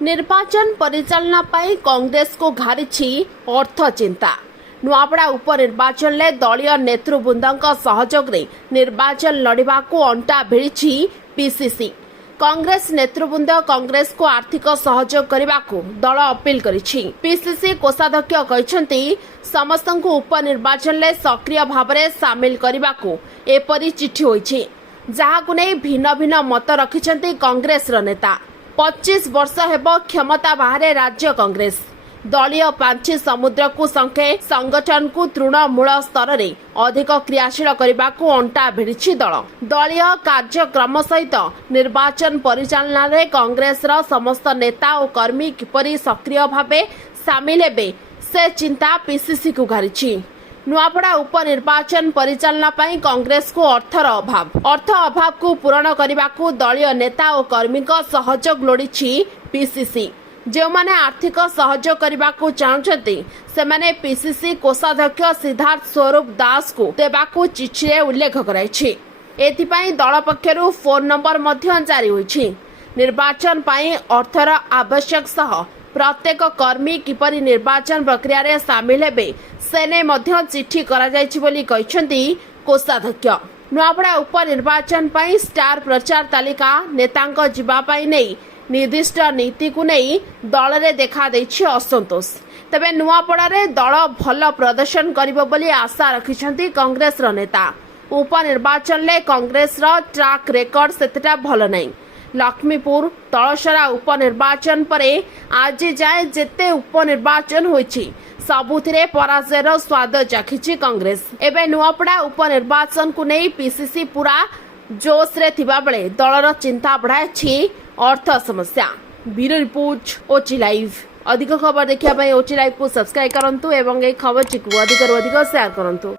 निर्वाचन परिचालना पाई कांग्रेस को घारिछि अर्थ चिंता। नुआपड़ा उपनिर्वाचन में दलीय नेतृवृंद सहयोग रे निर्वाचन लड़िबा को अंटा भिड़ी पीसीसी। कांग्रेस नेतृवृंद कांग्रेस को आर्थिक सहयोग करने को दल अपील करिछि। पीसीसी कोषाध्यक्ष कहछन्ती समस्त उपनिर्वाचन में सक्रिय भाव में सामिल करने को एपरी चिठी होइछि, जहाकु नै भिन्न भिन्न मत रखिछन्ती कांग्रेस नेता। 25 वर्ष हेब क्षमता बाहरे राज्य कांग्रेस दलीय पांची समुद्र को संखे संगठन को तृणमूल स्तर में अधिक क्रियाशील करने को अंटा भिड़ी दल। दलीय कार्यक्रम सहित निर्वाचन परिचालना रे कांग्रेस समस्त नेता और कर्मी किपरि सक्रिय भाव सामिल हेबे से चिंता पीसीसी को घारिछि। नुआपड़ा उपनिर्वाचन परिचालना पाई कांग्रेस को अर्थ अभाव को पूरण करने को दलीय नेता और कर्मी सहयोग लोड़ी पीसीसी। जो माने आर्थिक सहयोग करने को चाहते सेमाने पीसीसी कोषाध्यक्ष सिद्धार्थ स्वरूप दास को देवाकू चिठी उल्लेख कराई। एथिपाई दल पक्षरु फोन नंबर मध्य जारी होइछि। निर्वाचन पाई अर्थर आवश्यक सह प्रत्येक कर्मी किपरि निर्वाचन प्रक्रिया रे सामिल हेबे सेने मध्य चिठी करा जायछि बोली कहिसंती कोषाध्यक्ष। नुआपड़ा उपनिर्वाचन पाई स्टार प्रचार तालिका नेतांक जीवा पाई नै निर्दिष्ट नीति को नहीं दल रे देखा देछि असंतोष। तबे नुआपड़ा रे दल भल प्रदर्शन करिबो बोली आशा रखिसंती कांग्रेस नेता। उपनिर्वाचन ले कांग्रेस ट्रैक रेकर्ड सेतटा भल नहीं। लक्ष्मीपुर तलसरा उपनिर्वाचन परे आज जाए जेते उपनिर्वाचन होइछि सबुथिरे पराजयर स्वाद चाखिछि कांग्रेस। एबे नुआपड़ा उपनिर्वाचन को नहीं पीसीसी पूरा जोश रे थिबा बेले दलर चिंता बढ़ाइछि अर्थ समस्या। ब्यूरो रिपोर्ट ओची लाइव। अधिक खबर देखिया ओची लाइव को सब्सक्राइब करंतु एवं ए खबर को अधिक शेयर करंतु।